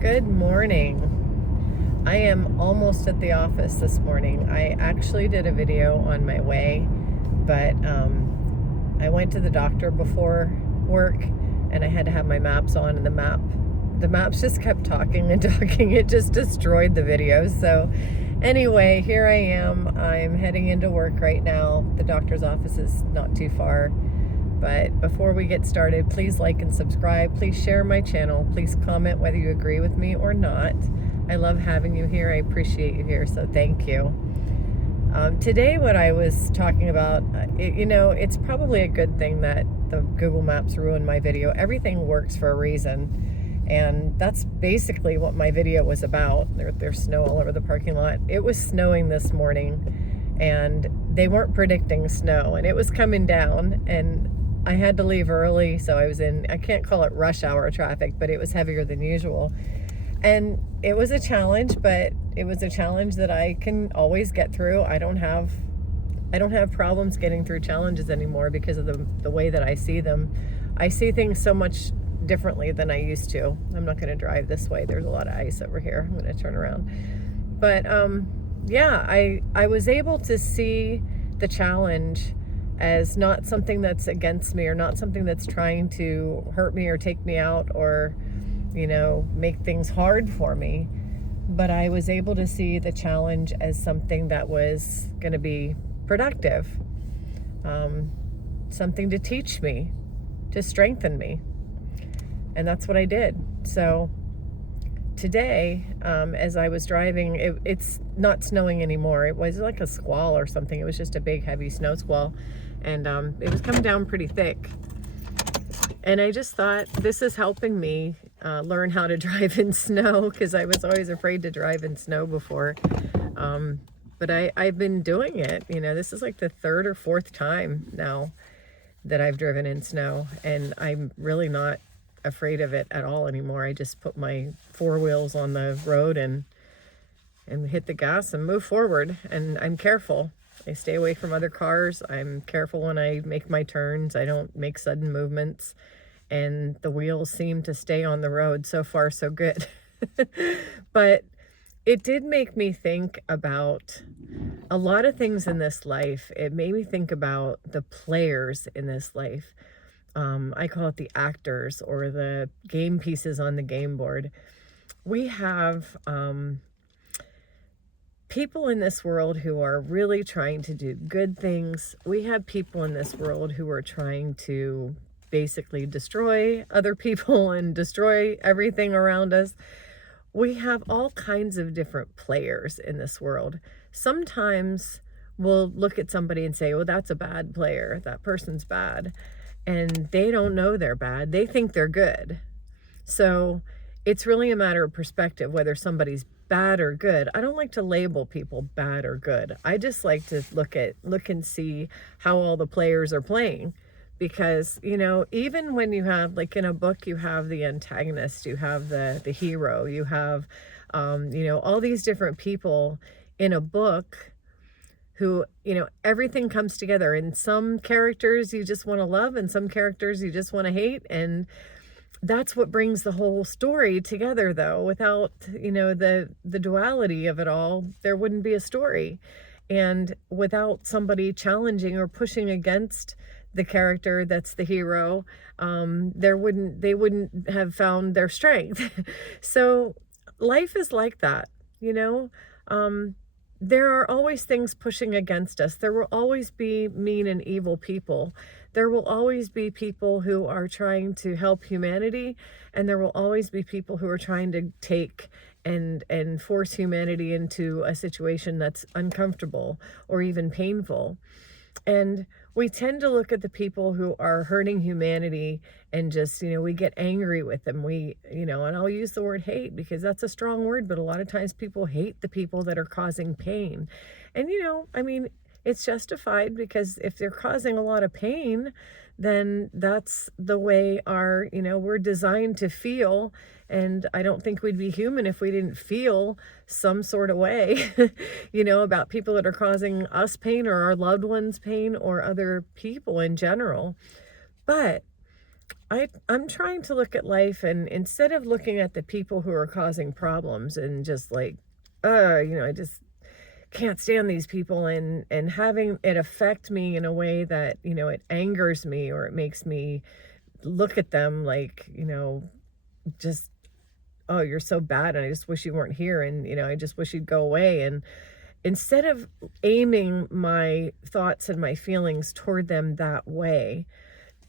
Good morning. I am almost at the office this morning. I actually did a video on my way, but I went to the doctor before work and I had to have my maps on, and the maps just kept talking and talking. It just destroyed the video. So anyway, here I am. I'm heading into work right now. The doctor's office is not too far. But before we get started, please like and subscribe. Please share my channel. Please comment whether you agree with me or not. I love having you here. I appreciate you here, so thank you. Today, what I was talking about, it's probably a good thing that the Google Maps ruined my video. Everything works for a reason. And that's basically what my video was about. There's snow all over the parking lot. It was snowing this morning, and they weren't predicting snow, and it was coming down, and I had to leave early, so I was in, I can't call it rush hour traffic, but it was heavier than usual. And it was a challenge, but it was a challenge that I can always get through. I don't have problems getting through challenges anymore because of the way that I see them. I see things so much differently than I used to. I'm not going to drive this way. There's a lot of ice over here. I'm going to turn around. But yeah, I was able to see the challenge as not something that's against me, or not something that's trying to hurt me or take me out, or make things hard for me. But I was able to see the challenge as something that was going to be productive, something to teach me, to strengthen me. And that's what I did. So today, as I was driving, it's not snowing anymore. It was like a squall or something. It was just a big, heavy snow squall. And it was coming down pretty thick. And I just thought, this is helping me learn how to drive in snow, because I was always afraid to drive in snow before. But I've been doing it. This is like the third or fourth time now that I've driven in snow. And I'm really not afraid of it at all anymore. I just put my four wheels on the road and hit the gas and move forward. And I'm careful. I stay away from other cars. I'm careful when I make my turns. I don't make sudden movements. And the wheels seem to stay on the road. So far, so good. But it did make me think about a lot of things in this life. It made me think about the players in this life. I call it the actors, or the game pieces on the game board. We have people in this world who are really trying to do good things. We have people in this world who are trying to basically destroy other people and destroy everything around us. We have all kinds of different players in this world. Sometimes we'll look at somebody and say, oh, that's a bad player. That person's bad. And they don't know they're bad. They think they're good. So it's really a matter of perspective, whether somebody's bad or good. I don't like to label people bad or good. I just like to look and see how all the players are playing. Because, even when you have, like in a book, you have the antagonist, you have the hero, you have, all these different people in a book who, everything comes together. And some characters you just want to love, and some characters you just want to hate. And that's what brings the whole story together, though. Without, the duality of it all, there wouldn't be a story. And without somebody challenging or pushing against the character that's the hero, they wouldn't have found their strength. So life is like that, there are always things pushing against us. There will always be mean and evil people. There will always be people who are trying to help humanity, and there will always be people who are trying to take and force humanity into a situation that's uncomfortable or even painful. And we tend to look at the people who are hurting humanity and just, we get angry with them. And I'll use the word hate because that's a strong word, but a lot of times people hate the people that are causing pain. And, it's justified, because if they're causing a lot of pain, then that's the way we're designed to feel. And I don't think we'd be human if we didn't feel some sort of way, about people that are causing us pain, or our loved ones pain, or other people in general. But I'm trying to look at life, and instead of looking at the people who are causing problems and just like, I just can't stand these people, and having it affect me in a way that, it angers me, or it makes me look at them like, just, oh, you're so bad, and I just wish you weren't here, and I just wish you'd go away. And instead of aiming my thoughts and my feelings toward them that way,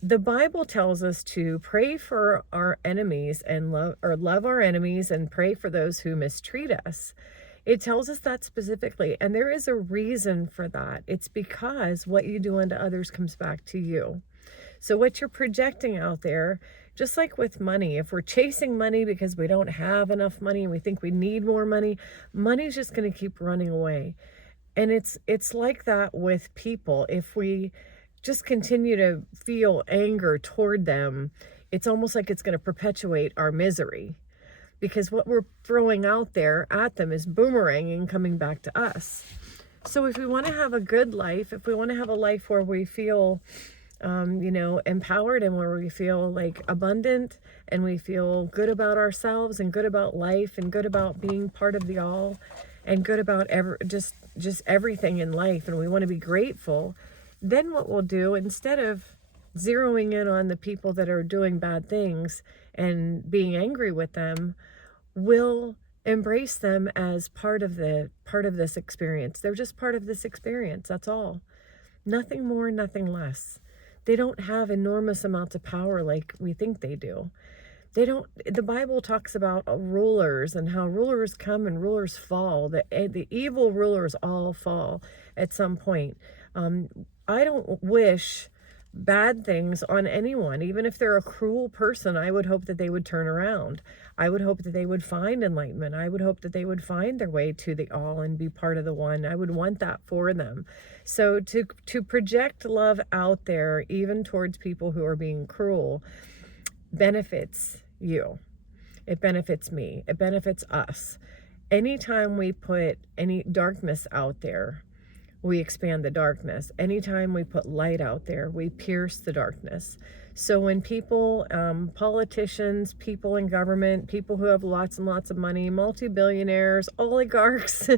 the Bible tells us to pray for our enemies and love our enemies, and pray for those who mistreat us. It tells us that specifically, and there is a reason for that. It's because what you do unto others comes back to you. So what you're projecting out there, just like with money, if we're chasing money because we don't have enough money and we think we need more money, money's just going to keep running away. And it's like that with people. If we just continue to feel anger toward them, it's almost like it's going to perpetuate our misery, because what we're throwing out there at them is boomeranging, coming back to us. So if we want to have a good life, if we want to have a life where we feel empowered, and where we feel like abundant, and we feel good about ourselves, and good about life, and good about being part of the all, and good about just everything in life, and we want to be grateful, then what we'll do, instead of zeroing in on the people that are doing bad things and being angry with them, we'll embrace them as part of this experience. They're just part of this experience. That's all. Nothing more, nothing less. They don't have enormous amounts of power like we think they do. The Bible talks about rulers, and how rulers come and rulers fall. The evil rulers all fall at some point. I don't wish bad things on anyone. Even if they're a cruel person, I would hope that they would turn around. I would hope that they would find enlightenment. I would hope that they would find their way to the all and be part of the one. I would want that for them. So to project love out there, even towards people who are being cruel, benefits you. It benefits me. It benefits us. Anytime we put any darkness out there, we expand the darkness. Anytime we put light out there, we pierce the darkness. So when people, politicians, people in government, people who have lots and lots of money, multi-billionaires, oligarchs,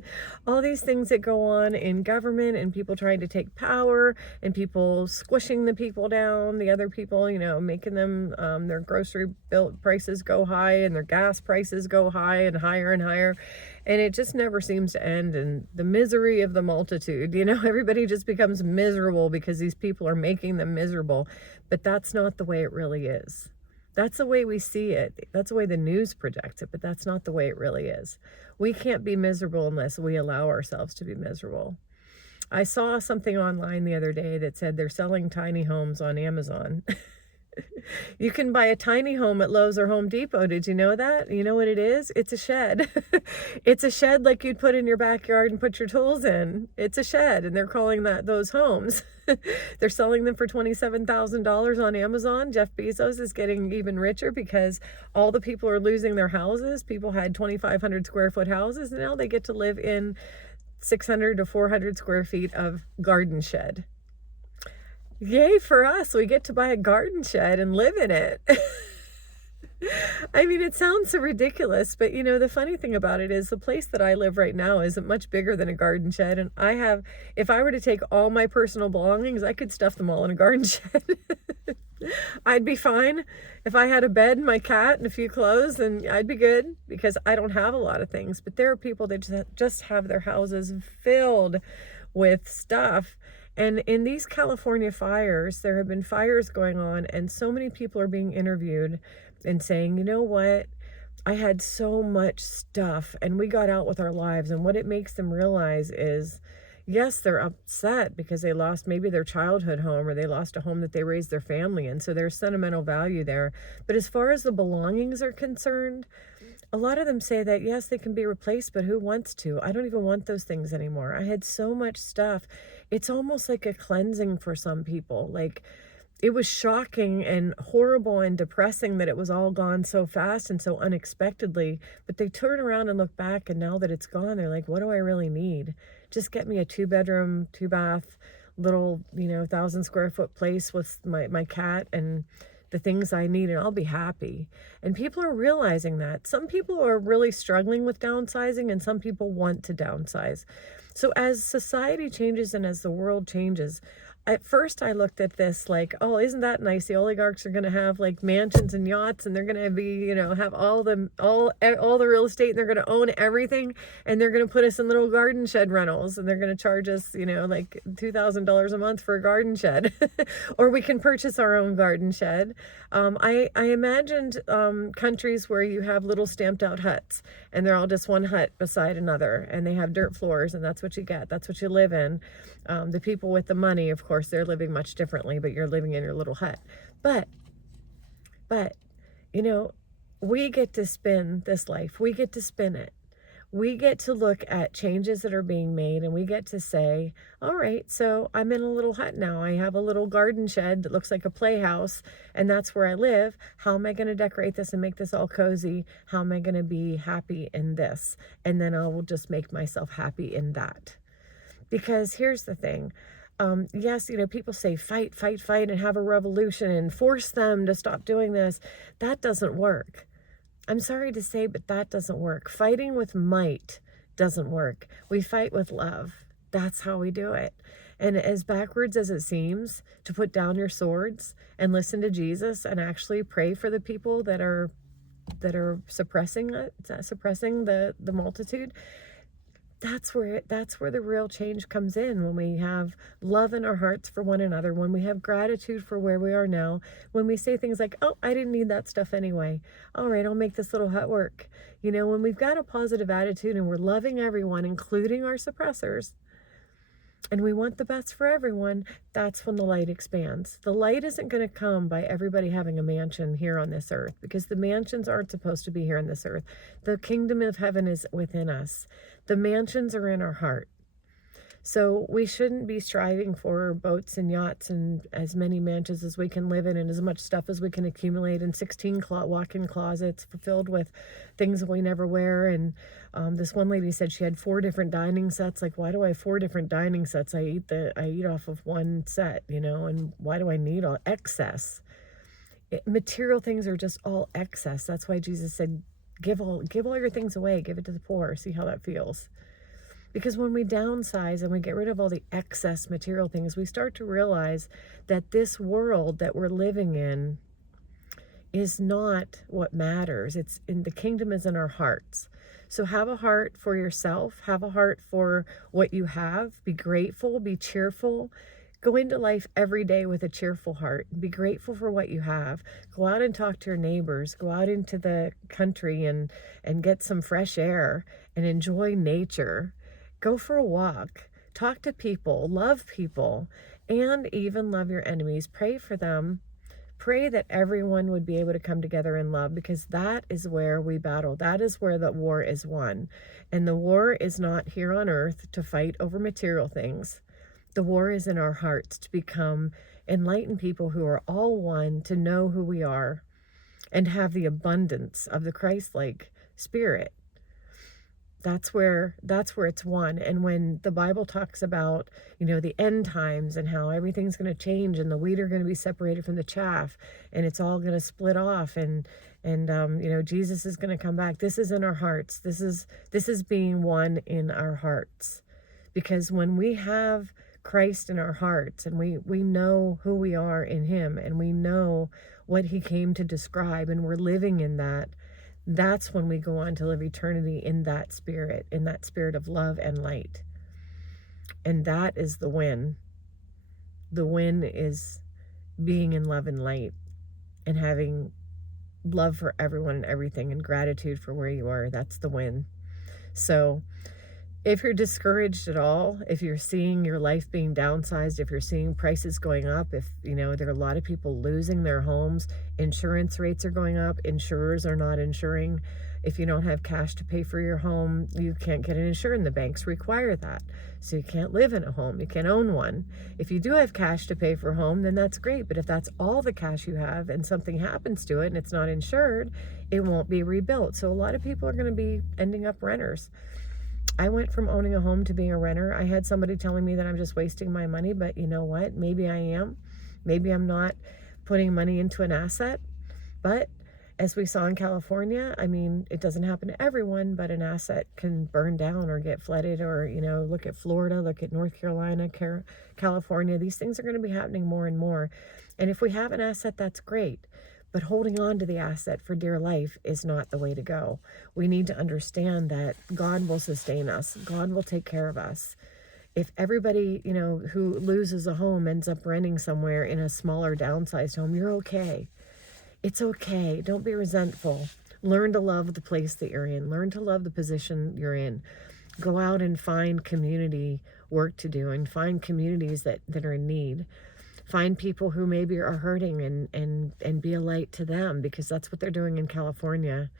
all these things that go on in government, and people trying to take power, and people squishing the people down, the other people, making them, their grocery bill prices go high, and their gas prices go high and higher and higher. And it just never seems to end. And the misery of the multitude, everybody just becomes miserable because these people are making them miserable. But that's not the way it really is. That's the way we see it. That's the way the news projects it, but that's not the way it really is. We can't be miserable unless we allow ourselves to be miserable. I saw something online the other day that said they're selling tiny homes on Amazon. You can buy a tiny home at Lowe's or Home Depot. Did you know that? You know what it is? It's a shed. It's a shed like you'd put in your backyard and put your tools in. It's a shed, and they're calling those homes. They're selling them for $27,000 on Amazon. Jeff Bezos is getting even richer because all the people are losing their houses. People had 2,500 square foot houses, and now they get to live in 600 to 400 square feet of garden shed. Yay for us. We get to buy a garden shed and live in it. I mean, it sounds so ridiculous, but the funny thing about it is the place that I live right now isn't much bigger than a garden shed. And if I were to take all my personal belongings, I could stuff them all in a garden shed. I'd be fine. If I had a bed, my cat, and a few clothes, then I'd be good, because I don't have a lot of things. But there are people that just have their houses filled with stuff. And in these California fires, there have been fires going on, and so many people are being interviewed and saying, you know what? I had so much stuff, and we got out with our lives. And what it makes them realize is, yes, they're upset because they lost maybe their childhood home, or they lost a home that they raised their family in. So there's sentimental value there. But as far as the belongings are concerned, a lot of them say that, yes, they can be replaced, but who wants to? I don't even want those things anymore. I had so much stuff. It's almost like a cleansing for some people. Like, it was shocking and horrible and depressing that it was all gone so fast and so unexpectedly. But they turn around and look back, and now that it's gone, they're like, what do I really need? Just get me a 2-bedroom, 2-bath, little, 1,000 square foot place with my cat, and the things I need, and I'll be happy. And people are realizing that. Some people are really struggling with downsizing, and some people want to downsize. So as society changes and as the world changes, at first I looked at this like, oh, isn't that nice? The oligarchs are going to have like mansions and yachts, and they're going to be, have all the real estate, and they're going to own everything, and they're going to put us in little garden shed rentals, and they're going to charge us, like $2,000 a month for a garden shed, or we can purchase our own garden shed. I imagined countries where you have little stamped out huts, and they're all just one hut beside another, and they have dirt floors, and that's what you get. That's what you live in. The people with the money, of course, they're living much differently, but you're living in your little hut. But, we get to spin this life. We get to spin it. We get to look at changes that are being made, and we get to say, all right, so I'm in a little hut now. I have a little garden shed that looks like a playhouse, and that's where I live. How am I going to decorate this and make this all cozy? How am I going to be happy in this? And then I will just make myself happy in that. Because here's the thing. Yes, people say fight, fight, fight, and have a revolution and force them to stop doing this. That doesn't work. I'm sorry to say, but that doesn't work. Fighting with might doesn't work. We fight with love. That's how we do it. And as backwards as it seems, to put down your swords and listen to Jesus and actually pray for the people that are suppressing the multitude, that's where the real change comes in. When we have love in our hearts for one another, when we have gratitude for where we are now, when we say things like, oh, I didn't need that stuff anyway. All right, I'll make this little hut work. When we've got a positive attitude and we're loving everyone, including our suppressors, and we want the best for everyone, that's when the light expands. The light isn't going to come by everybody having a mansion here on this earth, because the mansions aren't supposed to be here on this earth. The kingdom of heaven is within us. The mansions are in our heart. So we shouldn't be striving for boats and yachts and as many mansions as we can live in, and as much stuff as we can accumulate, and 16 walk-in closets filled with things we never wear. And this one lady said she had 4 different dining sets. Like, why do I have 4 different dining sets? I eat off of one set, and why do I need all excess? Material things are just all excess. That's why Jesus said, give all your things away, give it to the poor. See how that feels. Because when we downsize and we get rid of all the excess material things, we start to realize that this world that we're living in is not what matters. The kingdom is in our hearts. So have a heart for yourself. Have a heart for what you have. Be grateful. Be cheerful. Go into life every day with a cheerful heart. Be grateful for what you have. Go out and talk to your neighbors. Go out into the country and get some fresh air and enjoy nature. Go for a walk, talk to people, love people, and even love your enemies. Pray for them. Pray that everyone would be able to come together in love, because that is where we battle. That is where the war is won. And the war is not here on earth to fight over material things. The war is in our hearts to become enlightened people who are all one, to know who we are and have the abundance of the Christ-like spirit. That's where it's won. And when the Bible talks about, the end times and how everything's going to change and the wheat are going to be separated from the chaff and it's all going to split off and Jesus is going to come back. This is in our hearts. This is being won in our hearts. Because when we have Christ in our hearts and we know who we are in him and we know what he came to describe and we're living in that, that's when we go on to live eternity in that spirit of love and light. And that is the win. The win is being in love and light and having love for everyone and everything and gratitude for where you are. That's the win. So if you're discouraged at all, if you're seeing your life being downsized, if you're seeing prices going up, if there are a lot of people losing their homes, insurance rates are going up, insurers are not insuring. If you don't have cash to pay for your home, you can't get an insurance. The banks require that. So you can't live in a home. You can't own one. If you do have cash to pay for a home, then that's great. But if that's all the cash you have and something happens to it and it's not insured, it won't be rebuilt. So a lot of people are going to be ending up renters. I went from owning a home to being a renter. I had somebody telling me that I'm just wasting my money, but you know what? Maybe I am. Maybe I'm not putting money into an asset. But as we saw in California, I mean, it doesn't happen to everyone, but an asset can burn down or get flooded, or, you know, look at Florida, look at North Carolina, California. These things are going to be happening more and more. And if we have an asset, that's great. But holding on to the asset for dear life is not the way to go. We need to understand that God will sustain us. God will take care of us. If everybody, you know, who loses a home ends up renting somewhere in a smaller downsized home, you're okay. It's okay. Don't be resentful. Learn to love the place that you're in. Learn to love the position you're in. Go out and find community work to do, and find communities that are in need. Find people who maybe are hurting, and be a light to them, because that's what they're doing in California.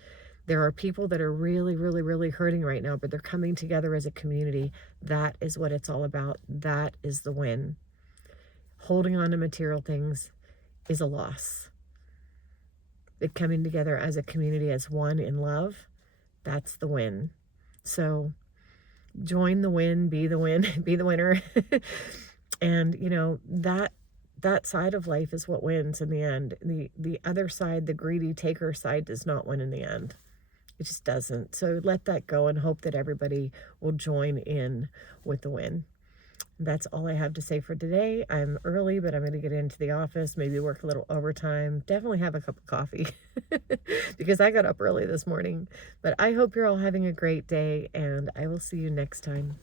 There are people that are really, really, really hurting right now, but they're coming together as a community. That is what it's all about. That is the win. Holding on to material things is a loss. But coming together as a community, as one in love, that's the win. So join the win, be the win, be the winner. And, you know, that side of life is what wins in the end. The other side, the greedy taker side, does not win in the end. It just doesn't. So let that go and hope that everybody will join in with the win. That's all I have to say for today. I'm early, but I'm going to get into the office, maybe work a little overtime, definitely have a cup of coffee because I got up early this morning. But I hope you're all having a great day, and I will see you next time.